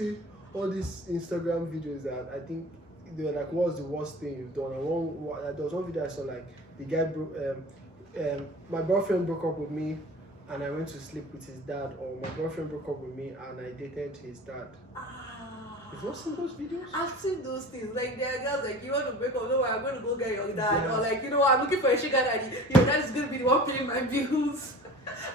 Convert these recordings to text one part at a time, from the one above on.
see all these Instagram videos that I think they were like, what's the worst thing you've done? And there was one video I saw, like, the guy broke, my boyfriend broke up with me and I went to sleep with his dad, or my boyfriend broke up with me and I dated his dad. You've not seen those videos? I've seen those things. Like, there are girls like, you want to break up, no, I'm going to go get your dad. Yeah. Or like, you know what, I'm looking for a sugar daddy. Your dad is going to be the one paying my bills.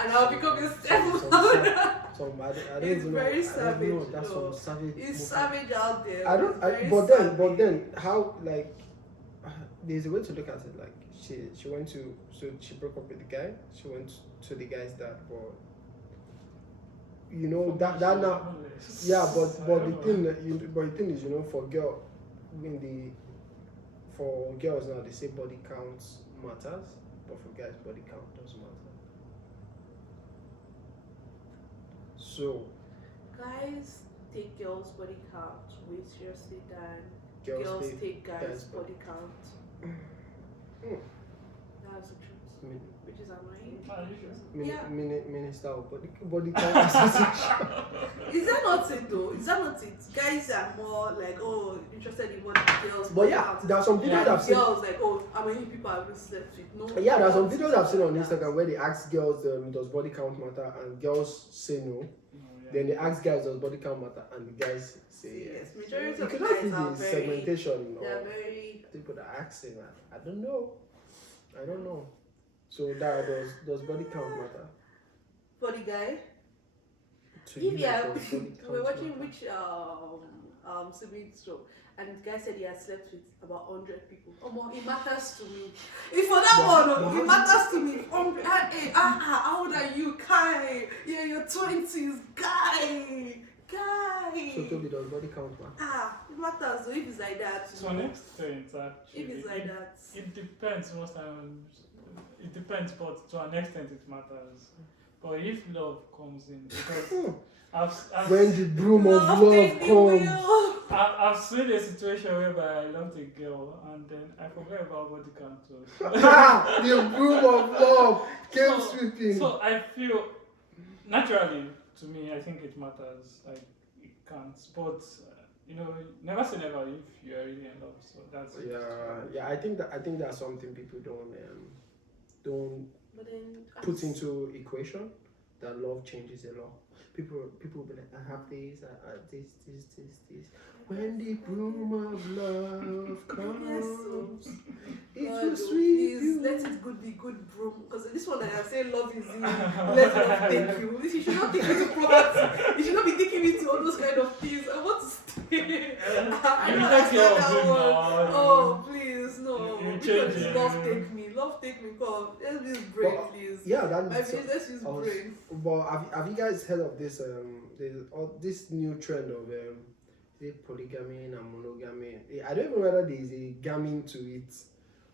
And I'll become your stepmother. It's very savage. That's some savage. It's savage out there. But then, how, like, there's a way to look at it. Like, she went to, so she broke up with the guy. She went to the guy's dad, but you know that now, yeah. But the thing is, you know, for girls now they say body count matters, but for guys body count doesn't matter. So guys take girls' body count way seriously than girls take guys' body count. That's the truth. Which is annoying. Minister of body count association. Is that not it though? Is that not it? Guys are more like, oh, interested in what girls. But yeah, there are some videos I've seen. Girls like, oh, how many people have been slept with? No. Yeah, there are some videos I've seen on Instagram where they ask girls, does body count matter, and girls say no. Then they ask guys, does body count matter, and the guys say yes. Majority it of could guys not be are the very, segmentation they're or very people that are asking. I don't know. So that does body count matter? for the guy. If we're watching which sibling show, and the guy said he has slept with about 100 people. It matters to me. If for that one, it matters to me. How old are you, Kai? Yeah, you're 20s, guy. So Toby, does body count matter? It matters. So if it's like that. To an extent, actually. If it's like that. It depends most times. It depends, but to an extent it matters. But if love comes in, because when the broom of love comes. I've seen a situation whereby I loved a girl and then I forgot about body count. The broom of love came sweeping. So I feel, naturally, to me, I think it matters. Like, it counts. But, never say never if you're really in love. So that's it. Yeah. I think that's something people don't put into equation, that love changes a lot. People will be like, I have this. When the broom of love comes, it will sweep you. Let it be good broom. Because this one that I'm saying love is in, let love take you. You should not take me to poverty. You should not be taking me to all those kind of things. I want to stay. I don't understand that one. Oh, please, no. Because love take me. Love take me. Come, let's use brain, please. Yeah, let's use brain. But have you guys heard of this? This new trend of polygamy and monogamy. I don't even know whether there is a gaming to it,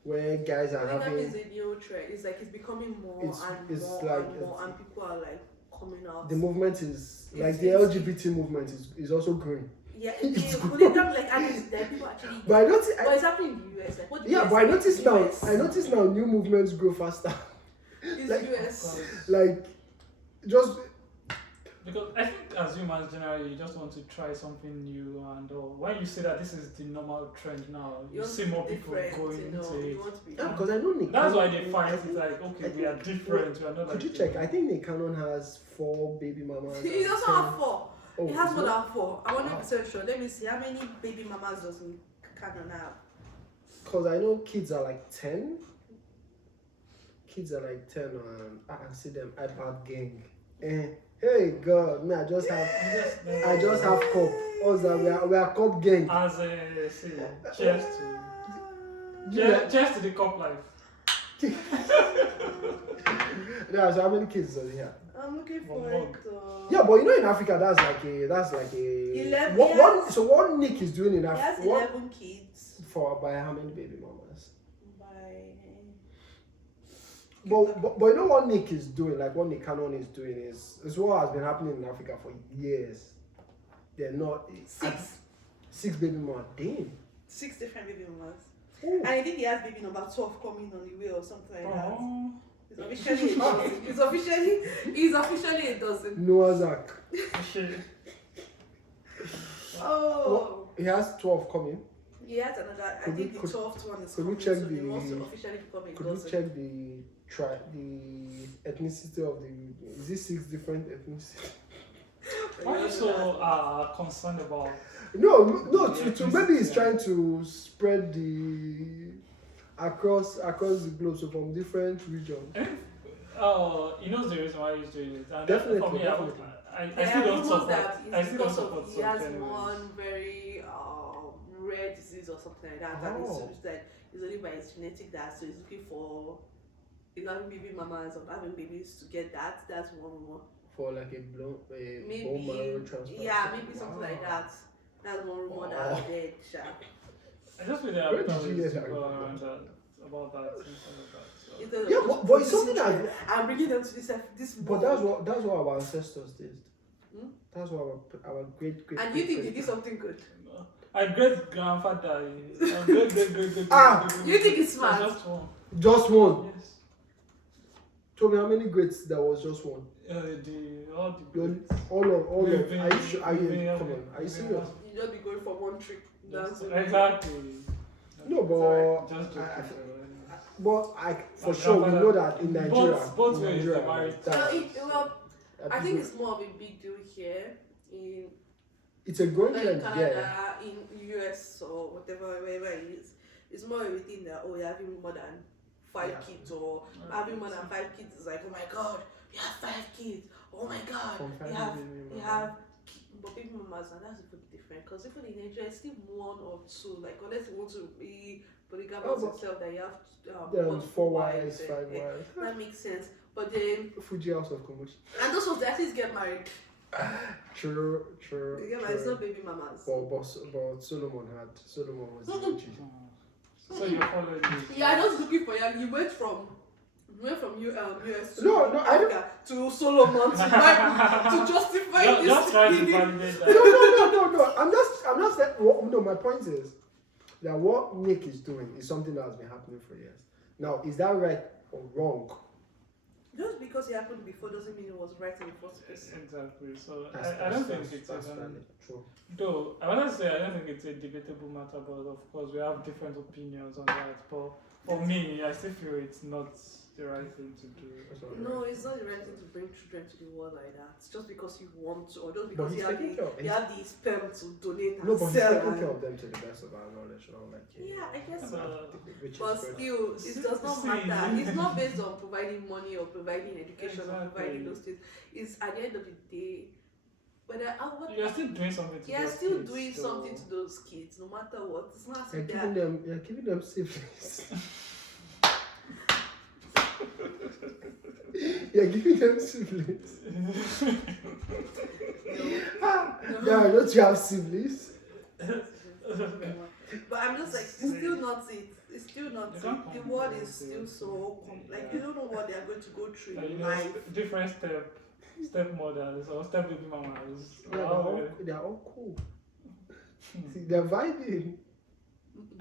where guys are having. Polygamy is a new trend. It's like it's becoming more and more, and people are like coming out. The movement is like the LGBT movement is also growing. Yeah, polygamy people actually. But it's happening in the US. Like, what but I noticed now new movements grow faster. It's like, US. Like, just. Because I think as humans generally, you just want to try something new, and when you say that this is the normal trend now, you see more people going into it. Yeah, because I know Nick. That's why they fight. It's like, okay, we are different. We are not. Could you check? I think Nick Cannon has 4 baby mamas. He doesn't have 4. He has more than 4. I'm 100% sure. Let me see how many baby mamas does Cannon have. Because I know kids are like 10. Kids are like 10, and I see them iPad gang. Hey God, man! I just have cup. Also, we are cup gang. As a cheers to the cup life. Yeah. So how many kids does he have? I'm looking for it. Yeah, but in Africa, that's like a 11. So what Nick is doing in Africa? He has 11 kids. By how many baby mamas? By. But you know what Nick is doing, like what Nick Cannon is doing is what has been happening in Africa for years. They're not 6 baby mamas. Damn. 6 different baby mamas. Ooh. And I think he has baby number 12 coming on the way or something like that. He's officially a dozen. Noah's Ark. Oh. He has 12 coming. He has another. I Could we- think the could- 12th one is could we coming. check so he the- wants to officially become a Could you dozen. check the ethnicity of the? Is it 6 different ethnicities? Why are you so concerned about? No. To maybe he's trying to spread the across the globe, so from different regions. He knows the reason why he's doing it. And Definitely, for me, definitely. I still don't support. that I it's still don't because support of he has something anyways. one very rare disease or something like that. And Oh. it's like it's only by his genetic that, so he's looking for having baby mamas or having babies to get that. That's one rumor. For like a bone marrow Maybe transplant. yeah, maybe something like that. That's one rumor that I've heard. Sha. I just feel Where that did you hear that? about that and stuff like that. So. Instead of Yeah, just but it's something producing that. children, I'm bringing them to this But world. that's what our ancestors did. Hmm? That's what our great. And you think they did something good? My great grandfather, great. You think it's smart? Just one. Just one. Yes. Told me how many greats there was just one. All the You're- greats. All of. We've Are been- you sure? Are we've you? been- Come on. Are you we've been- serious? You just be going from one trick dancing. Exactly. No, but Just I- joking. but for My sure we grandfather- know that in Nigeria. both in ways, Nigeria, they're married. I think it's more of a big deal here in it's a growing like trend. Canada, Yeah. in US or whatever, wherever it is. It's more of a thing that you're having more than 5 Yeah. kids, or having more than 5 kids is like, oh my god, you have 5 kids. Oh my god, From you family have baby you mama. have. But baby mamas, and that's even different because even in Nigeria, it's still 1 or 2. Like unless you want to be polygamous Oh, but- yourself, that you have Then 4 wives, wives, 5 eh, wives. That makes sense. But then, Fuji House of Commotion. and those ones they at least get married. True. They get married. It's not baby mamas. But Solomon was the OG. So you're following me. Yeah, I was looking for you. You went from US to No, I don't- Africa to Solomon to Bible to justify this. Just try to thing. validate that. No. I'm not saying. No, my point is that what Nick is doing is something that has been happening for years. Now, is that right or wrong? Just because it happened before doesn't mean it was right in the first place. Exactly. So I don't think it's that's even. valid. True. Though I want to say I don't think it's a debatable matter, but of course we have different opinions on that. But for me, I still feel it's not the right thing to do. That's all No, right. it's not the right thing to bring children to the world like that. It's just because you want to, or just But because he's you have, taking care of you have the sperm to donate and No, but he's sell. taking and- care of them to the best of our knowledge. Yeah, I guess so. Which But is good. still, it does not See. matter. It's not based on providing money or providing education or providing Exactly. those things. It's at the end of the day, whether You're still doing something to you're those still kids, doing so- something to those kids, no matter what. It's not You're that. giving them syphilis. You're giving them syphilis. Yeah, don't you have syphilis? But I'm just like, it's still not it. It's still not it. The world is still so like you don't know what they are going to go through Like, you in know, life. different stepmothers or step baby mamas. Yeah, they're all cool. See, they're vibing.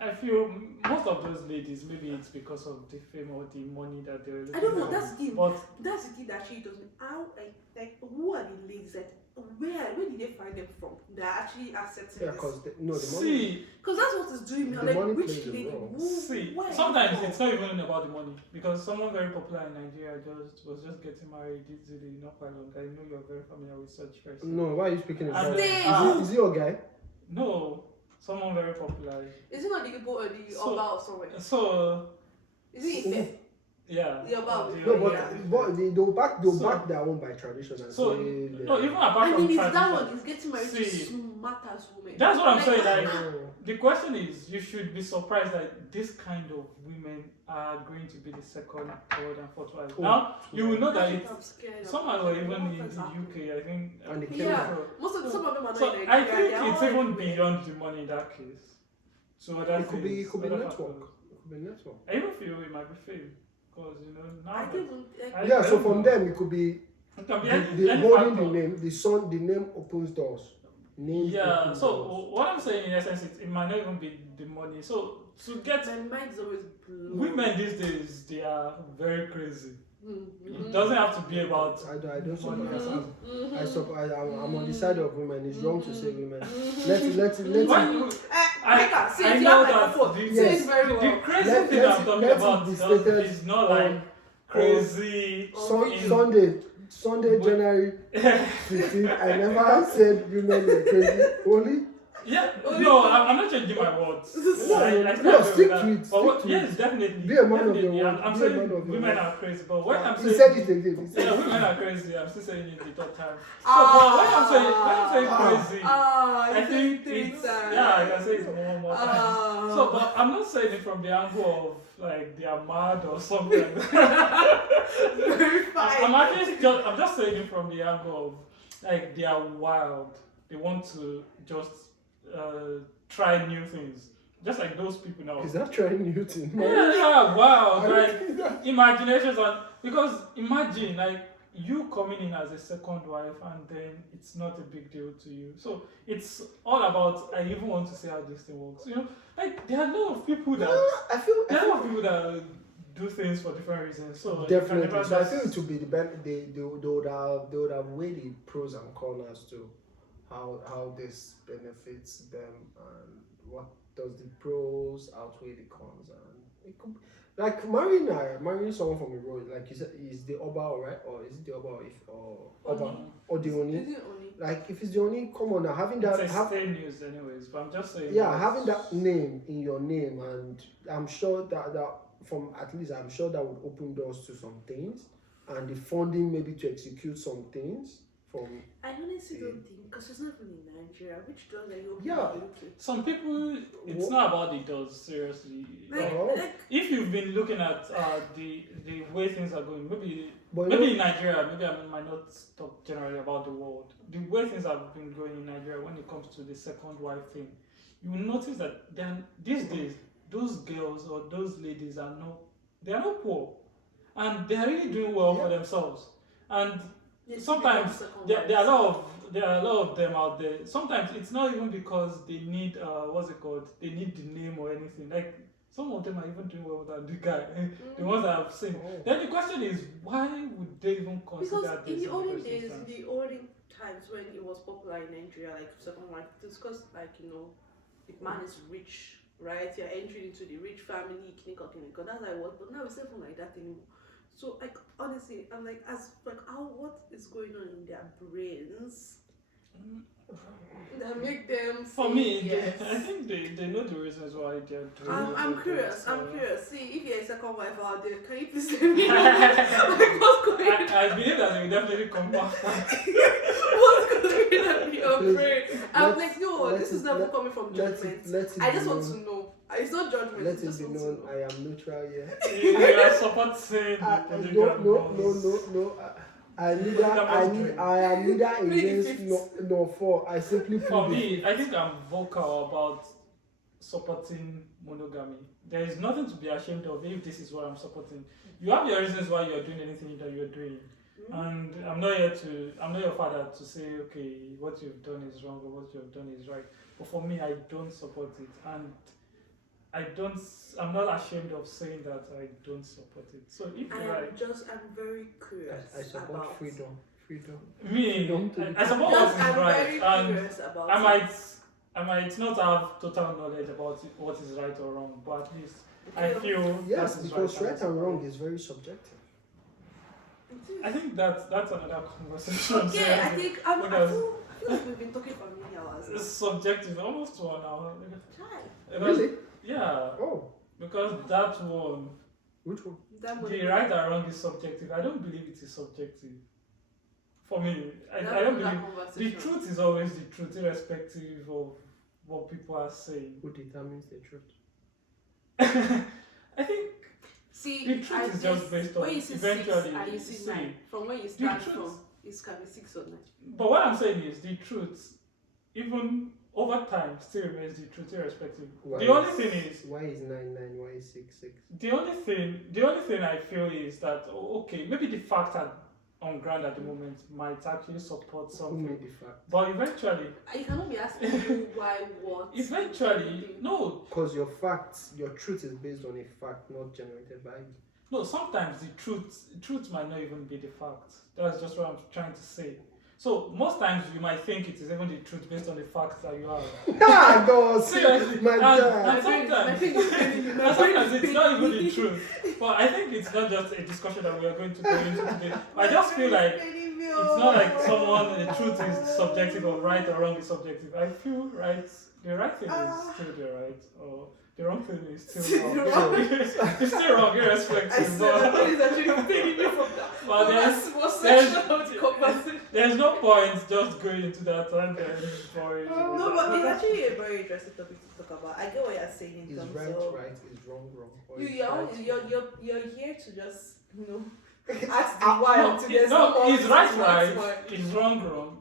I feel most of those ladies, maybe it's because of the fame or the money that they're looking I don't know. for. That's the thing. But That's the thing that actually doesn't. How like who are the ladies? Like where did they find them from? They're actually accepting Yeah, this. because the money. see, Because that's what is doing me. The I'm like, money which plays a lady? role. Where sometimes are you it's from? not even about the money because someone very popular in Nigeria was just getting married easily not quite long. I know you're very familiar with such person. No, why are you speaking about Stay. is he your guy? No, someone very popular. Is it not the Igbo or the So- Oba or somewhere? So Is it Ife? yeah. The Oba. No, Yeah. but they'll So- back their own by tradition and So say no, even apart I from mean, it's that tradition, one. He's getting married to See. smart as women. that's what I'm saying. Like No. the question is, you should be surprised that this kind of women are going to be the second, third, and fourth wife. Oh, Now you will know that That's it's what I'm scared of. somehow or even What in is the happening? UK. I think. And they Yeah. So, Some of them are not so in I Nigeria. think They're it's all even everywhere. beyond the money in that case. So that It could be other network. factors. It could be network. I even feel it might be fame because now I didn't. I- Yeah, so don't from know. them it could be it can be the any holding the factor. name, the name opens doors. Name Yeah, open so doors. what I'm saying in essence, it might not even be the money. So to get My mind is always blown. women these days, they are very crazy. Mm-hmm. It doesn't have to be about I don't support money. that. I'm on the side of women. It's wrong to say women. Mm-hmm. Let's When- I I know know that that. the, Say yes, it very the well. crazy Let- thing let's- I'm talking let's about be is stated is not like crazy. Sunday, Wait. January 15th. I never said women were crazy. Only Yeah, Only no, talk- I'm not changing my words. No, I no, stand stick with to that. it, But stick to yes, it. definitely. Be a man of your definitely. word, I'm be a saying man of your women word. are crazy, but when I'm he saying said it again. He said yeah, it. women are crazy. I'm still saying it the third time. So, but when I'm saying crazy, I think it's yeah, I can say it's more times. So, but I'm not saying it from the angle of like they are mad or something. Like that. Very fine. I'm just saying it from the angle of like they are wild. They want to just try new things. Just like those people now. He's not trying new thing. Yeah, wow, I like think that- imaginations and because imagine like you coming in as a second wife and then it's not a big deal to you. So it's all about I even want to see how this thing works. You know, like there are a lot of people that I feel there are a lot of people that do things for different reasons. So you can definitely. never So I just- feel it to be the they would have weighed the pros and cons to how this benefits them and what does the pros outweigh the cons, and it could like marrying someone from a road, like you said, is the Oba alright, or is it the Oba or Oba Oni. or the Oni? Is it Oni? Like if it's the Oni, come on now, having it's that a stay news anyways, but I'm just saying having that name in your name, and I'm sure that from at least I'm sure that would open doors to some things, and the funding maybe to execute some things from I honestly don't think, because it's not even in Nigeria. Which doors are you opening Yeah. in the UK? some people it's What? not about the does seriously. Like, Oh. like, If you've been looking at the way things are going, but maybe in Nigeria, maybe I might not talk generally about the world. The way things have been going in Nigeria when it comes to the second wife thing, you will notice that then these days those girls or those ladies are not poor, and they are really doing well for themselves. And they sometimes still become there second are a wives. lot of them out there. Sometimes it's not even because they need what's it called? They need the name or anything. Like some of them are even doing well than the guy, the ones that I've seen. Oh. Then the question is, why would they even consider Because this? in the olden first days, instance? the olden times when it was popular in Nigeria, like second wife, because like if man is rich, right? You're entering into the rich family, clinical. That's how it was. But now it's not like that anymore. So like honestly, I'm like what is going on in their brains that make them For say me, yes. I think they know the reasons why they're doing. what I'm they're curious. doing, I'm so- curious. See, if you're a second wife out there, can you please let me know like, what's going on? I believe that they will definitely come back. What's going on in your Please, brain? I'm let's- like, no, let this is it- never let- coming from let judgment. it I be just want known. to know. It's not judgment. Let I it just be want to known know. I am neutral here. You are supporting I, the no. I am neither against Plead nor for. I simply For plead the me, fifth. I think I'm vocal about supporting monogamy. There is nothing to be ashamed of if this is what I'm supporting. You have your reasons why you're doing anything that you're doing. And I'm not your father to say, okay, what you've done is wrong or what you've done is right. But for me, I don't support it. And I'm not ashamed of saying that I don't support it. So if you like, I'm very curious I support about freedom. me, Freedom to I support what is I'm right. very And curious about I might not have total knowledge about what is right or wrong, but at least I Yeah. feel Yes, that is because right and support wrong it. is very subjective. I think that's another conversation. Okay, I think I Because- feel like we've been talking for many hours. It's subjective, almost 1 hour. Try. Because- Really? Yeah, Oh, because that one, which one? That the right and wrong is subjective. I don't believe it is subjective. For me, I don't believe. The truth is always the truth, irrespective of what people are saying. Who determines the truth? I think See, the truth I is just guess based on when you see eventually 6 and you see see. 9, from where you start truth- from, it can be 6 or 9. But what I'm saying is the truth, even over time, still remains the truth, irrespective. Why The only is- thing is, Why is 9 why is 6 6? the only thing I feel is that okay, maybe the fact that on ground at the moment might actually support Who something. made the fact? But eventually, You cannot be asking who, why, what. eventually, no, Because your facts, your truth is based on a fact, not generated by you. no, sometimes the truth might not even be the fact. That's just what I'm trying to say. So most times you might think it is even the truth based on the facts that you have. Ah, God, Seriously, my and dad. sometimes, and sometimes it's not even the truth. But I think it's not just a discussion that we are going to go into today. I just feel like it's not like someone, the truth is subjective or right or wrong is subjective. I feel the right thing is still the right, or the wrong thing is still wrong. It's still wrong, I irrespective. said that is actually taking me from that. But there's no point just going into that and then for No, but it's actually a very interesting topic to talk about. I get what you're saying in Is terms right of right, is wrong wrong. Or is you're here to just ask the why to get it's right, it's wrong.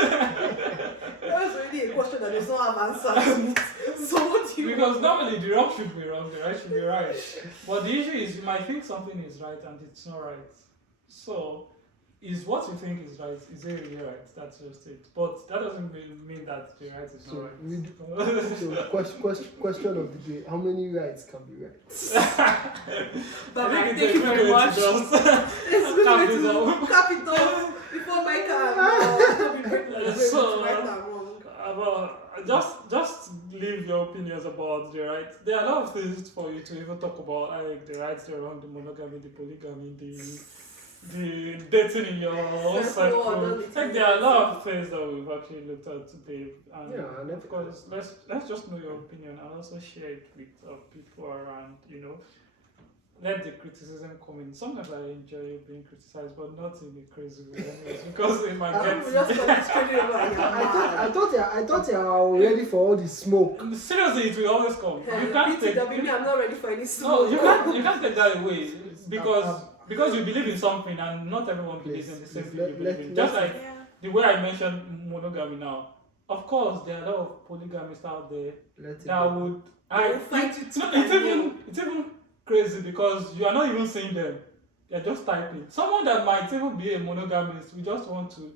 That was really a question that does not have answers. So what do you Because normally the wrong should be wrong, the right should be right. But the issue is you might think something is right and it's not right. So is what you think is right, is it really right? That's just it. But that doesn't mean that the right is So, not right. so question of the day: how many rights can be right? But I think thank you very much. Just It's good cap way this to out. cap it off before my car. So, Right and wrong. Just leave your opinions about the rights. There are a lot of things for you to even talk about, like the rights, the wrong, the monogamy, the polygamy, the dating in your own circle. Like there are a lot of things that we've actually looked at today, and Yeah, and of course, let's just know your opinion and also share it with people around. Let the criticism come in. Sometimes I enjoy being criticized, but not in a crazy way, anyways, because it might get. I thought you are ready for all the smoke. Seriously, it will always come. You can't take. I'm not ready for any No, smoke. you can't take that away because you believe in something and not everyone believes in the same thing you believe in. Just like the way I mentioned monogamy now. Of course, there are a lot of polygamists out there that would. It's even crazy because you are not even seeing them. You're just typing. Someone that might even be a monogamist, we just want to.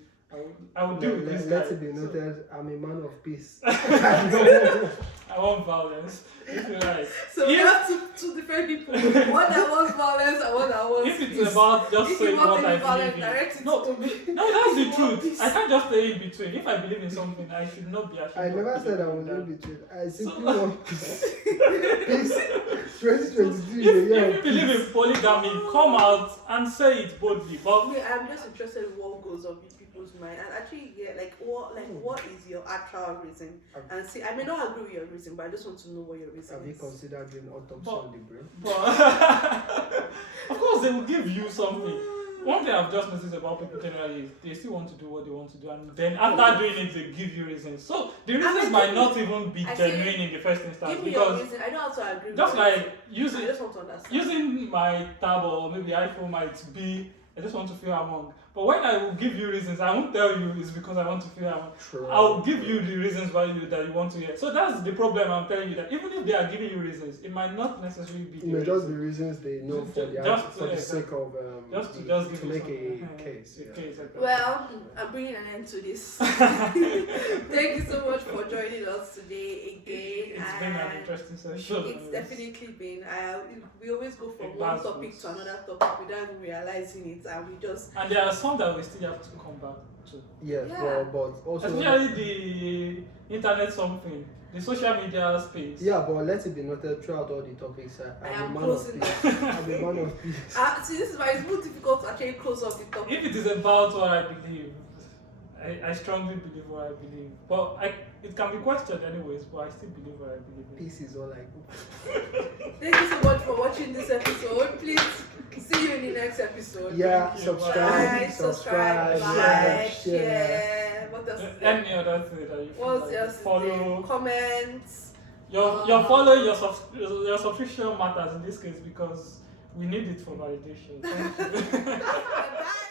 I will deal with this guy. Let it be noted, I'm a man of peace. I want violence. If you like. So we have two different people. One that wants violence and one that wants If it's peace. about just If saying you want what any I violence, believe in. direct it No, to me. no, that's the If you want truth. peace. I can't just stay in between. If I believe in something, I should not be ashamed. I of never said I believing was in in that. between. I simply So- want peace. Peace. 2023, If yeah. you believe in polygamy, come out and say it boldly. But I'm just interested in what goes on in people's mind and actually get what is your actual reason? And see, I may not agree with your reason, but I just want to know what your reason Have you is. considered doing autopsy on the brain? of course, they will give you something. One thing I've just noticed about people generally is they still want to do what they want to do, and then after doing it, they give you reasons. So the reasons might not even be genuine in the first instance Give me your because reason. I don't have to agree just with like I using just want to understand. using my tab or maybe iPhone might be I just want to feel among. But when I will give you reasons, I won't tell you it's because I want to feel among. True. I'll give you the reasons why that you want to hear. So that's the problem. I'm telling you that even if they are giving you reasons, it might not necessarily be. It may just be reasons they know for the sake of to make a case. Well, I'm bringing an end to this. Thank you so much for joining us today again. It's been an interesting session. It's definitely been. We always go from It one has topic been. to another topic without even realizing it, and we just. And there are some that we still have to come back to. Yes, Yeah. but also. Especially the internet something, the social media space. Yeah, but let it be noted throughout all the topics. I I'm am a man of closing peace. I'm a man of peace. See, this is why it's more difficult to actually close off the topic. If it is about what I believe, I strongly believe what I believe. But it can be questioned anyways, but I still believe what I believe in. Peace is all I do. Thank you so much for watching this episode. Please see you in the next episode. Yeah, Thank you. subscribe, like, share. share. What else? Any other thing that you feel What's like else? follow. Comments. Your follow, your subscription matters in this case because we need it for validation. Thank you. Bye.